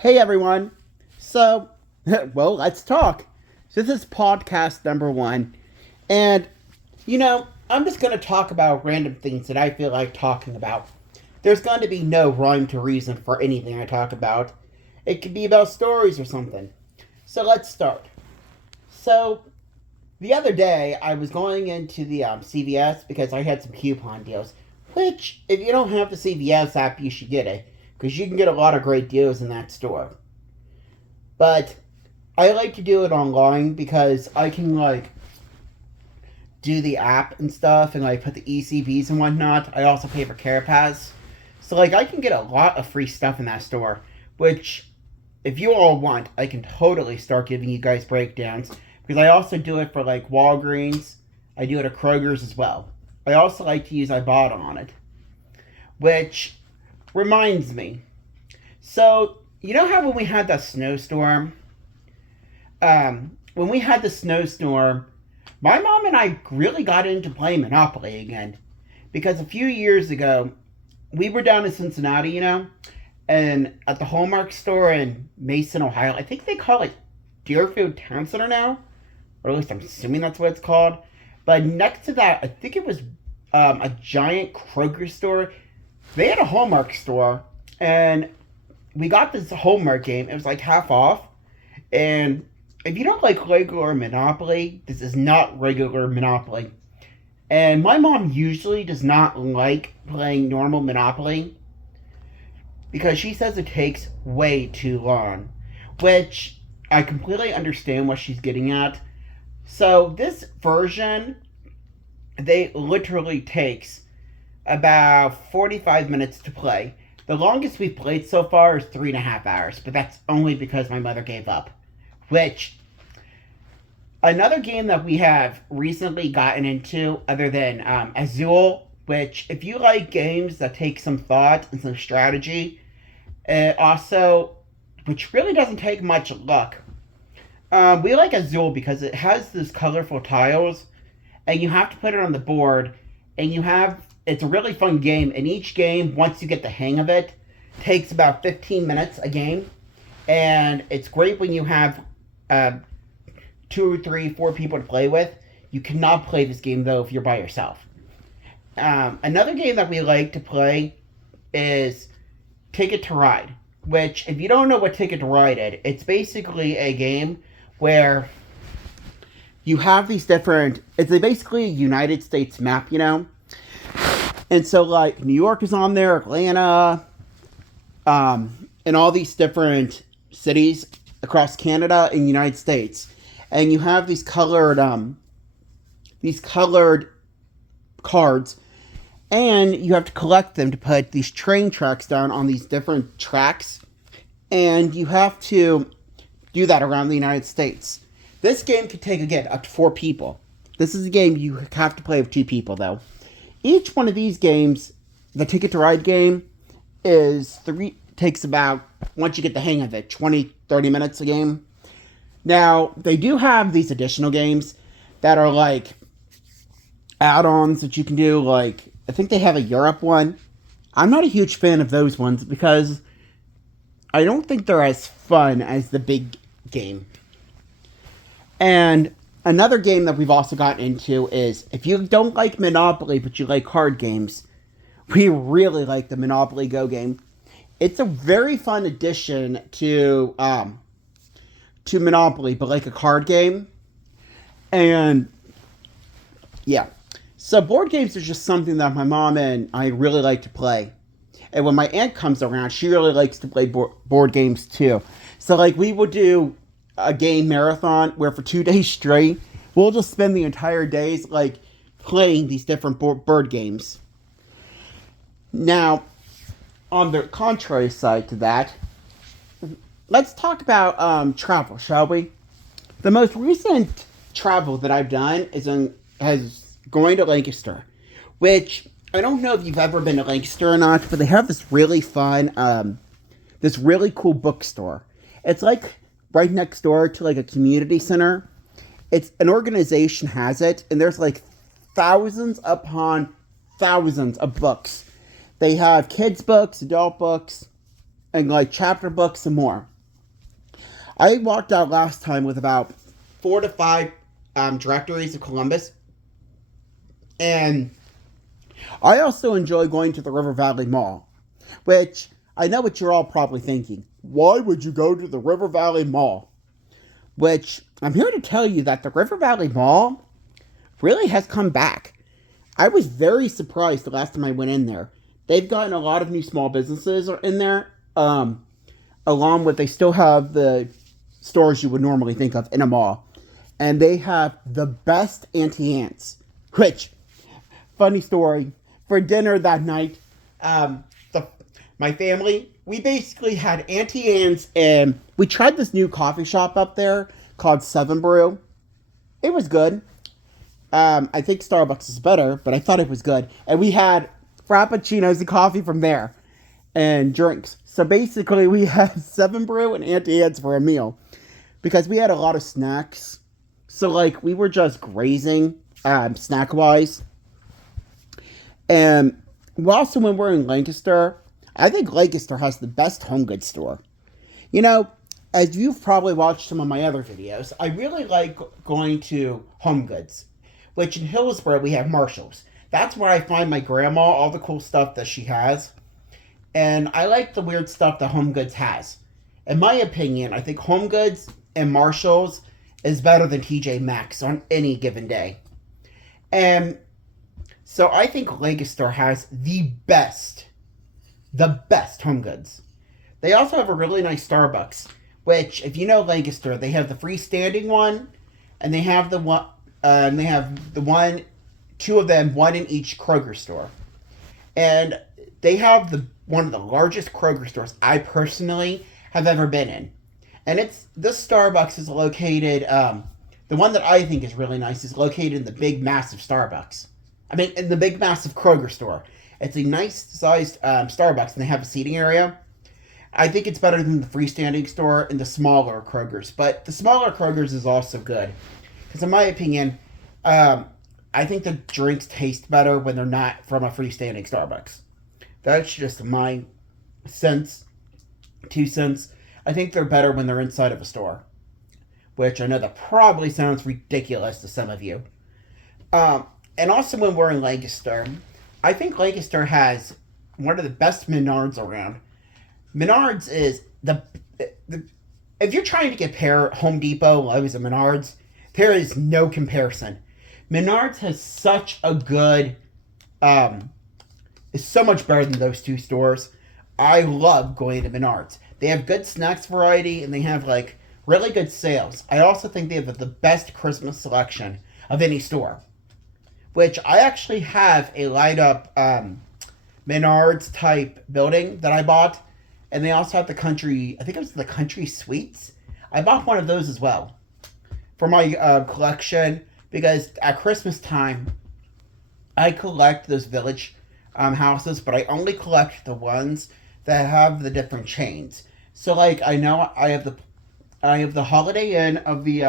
Hey everyone. So, well, let's talk. So this is podcast number one. And, I'm just going to talk about random things that I feel like talking about. There's going to be no rhyme to reason for anything I talk about. It could be about stories or something. So let's start. So, the other day, I was going into the CVS because I had some coupon deals. Which, if you don't have the CVS app, you should get it. Because you can get a lot of great deals in that store. But I like to do it online because I can do the app and stuff and put the ECVs and whatnot. I also pay for CarePass. So I can get a lot of free stuff in that store, which if you all want, I can totally start giving you guys breakdowns because I also do it for Walgreens. I do it at Kroger's as well. I also like to use Ibotta on it, which reminds me. So, you know how when we had that snowstorm? When we had the snowstorm, my mom and I really got into playing Monopoly again. Because a few years ago, we were down in Cincinnati, and at the Hallmark store in Mason, Ohio. I think they call it Deerfield Town Center now. Or at least I'm assuming that's what it's called. But next to that, I think it was a giant Kroger store. They had a Hallmark store, and we got this Hallmark game. It was half off. And if you don't like regular Monopoly, this is not regular Monopoly. And my mom usually does not like playing normal Monopoly because she says it takes way too long, which I completely understand what she's getting at. So this version, they literally takes about 45 minutes to play. The longest we've played so far is 3.5 hours, but that's only because my mother gave up. Which, another game that we have recently gotten into, other than Azul, which, if you like games that take some thought and some strategy, also, which really doesn't take much luck, we like Azul because it has these colorful tiles, and you have to put it on the board, and it's a really fun game, and each game, once you get the hang of it, takes about 15 minutes a game, and it's great when you have 2 or 3, 4 people to play with. You cannot play this game, though, if you're by yourself. Another game that we like to play is Ticket to Ride, which, if you don't know what Ticket to Ride is, it's basically a game where you have these different... It's basically a United States map, And so, New York is on there, Atlanta, and all these different cities across Canada and United States. And you have these colored cards, and you have to collect them to put these train tracks down on these different tracks. And you have to do that around the United States. This game could take, again, up to 4 people. This is a game you have to play with 2 people, though. Each one of these games, the Ticket to Ride game, takes about, once you get the hang of it, 20, 30 minutes a game. Now, they do have these additional games that are add-ons that you can do. I think they have a Europe one. I'm not a huge fan of those ones because I don't think they're as fun as the big game. And another game that we've also gotten into is, if you don't like Monopoly but you like card games, we really like the Monopoly Go game. It's a very fun addition to Monopoly, but like a card game. And yeah. So board games are just something that my mom and I really like to play. And when my aunt comes around, she really likes to play board games too. So we will do a game marathon where for 2 days straight, we'll just spend the entire days playing these different board games. Now, on the contrary side to that, let's talk about travel, shall we? The most recent travel that I've done has going to Lancaster, which I don't know if you've ever been to Lancaster or not, but they have this really fun, this really cool bookstore. It's right next door to a community center. It's an organization has it, and there's thousands upon thousands of books. They have kids' books, adult books, and like chapter books and more. I walked out last time with about 4 to 5 directories of Columbus, and I also enjoy going to the River Valley Mall, which I know what you're all probably thinking. Why would you go to the River Valley Mall? Which I'm here to tell you that the River Valley Mall really has come back. I was very surprised the last time I went in there. They've gotten a lot of new small businesses in there, along with they still have the stores you would normally think of in a mall. And they have the best Auntie Anne's, which, funny story, for dinner that night, my family, we basically had Auntie Anne's, and we tried this new coffee shop up there called Seven Brew. It was good. I think Starbucks is better, but I thought it was good. And we had frappuccinos and coffee from there, and drinks. So basically, we had Seven Brew and Auntie Anne's for a meal, because we had a lot of snacks. So, like, we were just grazing, snack-wise. And also, when we're in Lancaster, I think Lancaster has the best home goods store. You know, as you've probably watched some of my other videos, I really like going to Home Goods, which in Hillsborough, we have Marshall's. That's where I find my grandma, all the cool stuff that she has. And I like the weird stuff that Home Goods has. In my opinion, I think Home Goods and Marshall's is better than TJ Maxx on any given day. And so I think Lancaster has the best Home Goods. They also have a really nice Starbucks, which, if you know Lancaster, they have the freestanding one, and they have the one, two of them, one in each Kroger store. And they have one of the largest Kroger stores I personally have ever been in. And this Starbucks is located, the one that I think is really nice is located in the big, massive Starbucks. I mean, in the big, massive Kroger store. It's a nice-sized Starbucks, and they have a seating area. I think it's better than the freestanding store and the smaller Krogers. But the smaller Krogers is also good. Because in my opinion, I think the drinks taste better when they're not from a freestanding Starbucks. That's just my 2 cents. I think they're better when they're inside of a store. Which I know that probably sounds ridiculous to some of you. And also when we're in Lancaster, I think Lancaster has one of the best Menards around. Menards is if you're trying to compare Home Depot, Lowe's, and Menards, there is no comparison. Menards has such a good, is so much better than those two stores. I love going to Menards. They have good snacks variety, and they have, like, really good sales. I also think they have the best Christmas selection of any store. Which I actually have a light-up Menards type building that I bought. And they also have the country, I think it was the country suites. I bought one of those as well for my collection. Because at Christmas time, I collect those village houses. But I only collect the ones that have the different chains. So, like, I know I have the Holiday Inn of the,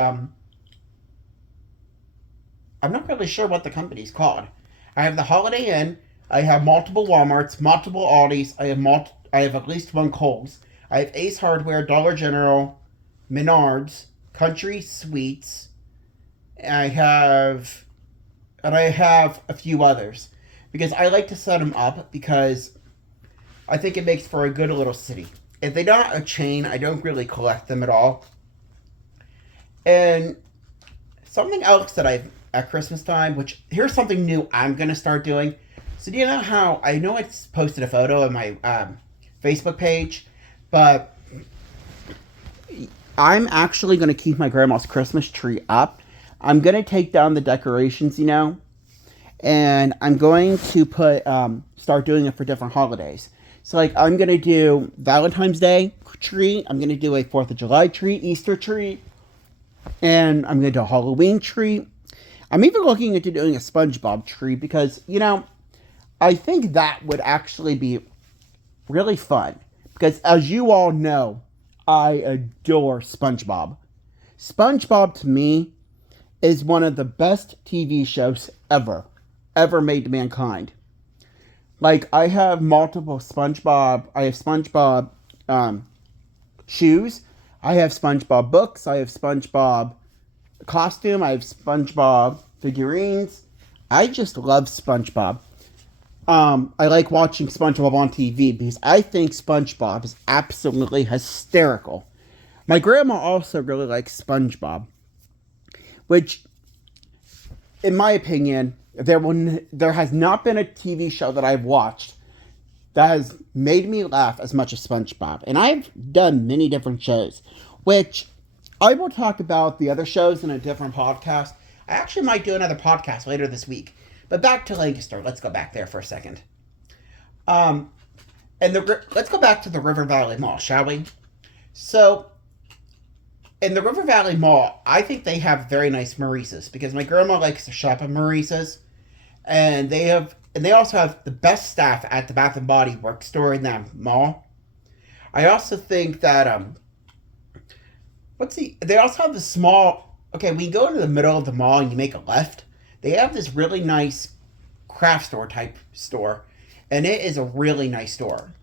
I'm not really sure what the company's called. I have the Holiday Inn. I have multiple Walmarts, multiple Aldis. I have at least one Kohl's. I have Ace Hardware, Dollar General, Menards, Country Suites. I have a few others. Because I like to set them up because I think it makes for a good little city. If they're not a chain, I don't really collect them at all. And something else that I've at Christmas time, which here's something new I'm going to start doing. So do you know how, I know I posted a photo on my Facebook page, but I'm actually going to keep my grandma's Christmas tree up. I'm going to take down the decorations, and I'm going to start doing it for different holidays. So, like, I'm going to do Valentine's Day tree, I'm going to do a 4th of July tree, Easter tree, and I'm going to do a Halloween tree. I'm even looking into doing a SpongeBob tree because, I think that would actually be really fun. Because as you all know, I adore SpongeBob. SpongeBob, to me, is one of the best TV shows ever made to mankind. Like, I have multiple SpongeBob. I have SpongeBob shoes. I have SpongeBob books. I have SpongeBob costume. I have SpongeBob figurines. I just love SpongeBob. I like watching SpongeBob on TV because I think SpongeBob is absolutely hysterical. My grandma also really likes SpongeBob, which, in my opinion, there has not been a TV show that I've watched that has made me laugh as much as SpongeBob. And I've done many different shows, which I will talk about the other shows in a different podcast. I actually might do another podcast later this week. But back to Lancaster. Let's go back there for a second. Let's go back to the River Valley Mall, shall we? So, in the River Valley Mall, I think they have very nice Maurices because my grandma likes to shop at Maurices, and they also have the best staff at the Bath and Body Works store in that mall. I also think that they also have the small. Okay, when you go into the middle of the mall and you make a left, they have this really nice craft store type store, and it is a really nice store.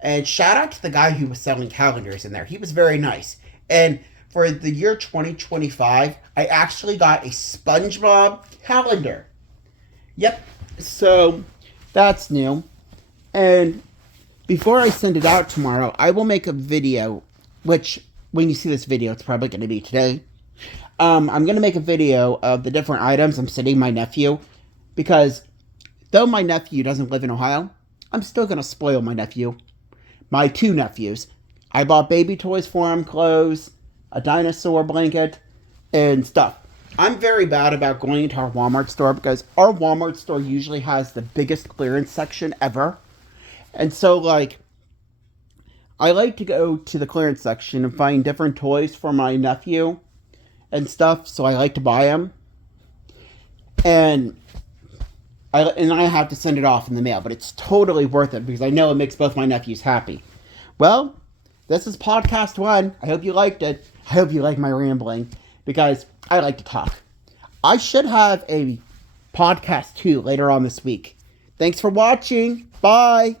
And shout out to the guy who was selling calendars in there. He was very nice. And for the year 2025, I actually got a SpongeBob calendar. Yep. So that's new. And before I send it out tomorrow, I will make a video, which when you see this video, it's probably going to be today. I'm going to make a video of the different items I'm sending my nephew, because though my nephew doesn't live in Ohio, I'm still going to spoil my nephew. My two nephews. I bought baby toys for him, clothes, a dinosaur blanket, and stuff. I'm very bad about going into our Walmart store because our Walmart store usually has the biggest clearance section ever. And so, I like to go to the clearance section and find different toys for my nephew and stuff, so I like to buy them. And I have to send it off in the mail, but it's totally worth it because I know it makes both my nephews happy. Well, this is podcast 1. I hope you liked it. I hope you like my rambling because I like to talk. I should have a podcast 2 later on this week. Thanks for watching. Bye.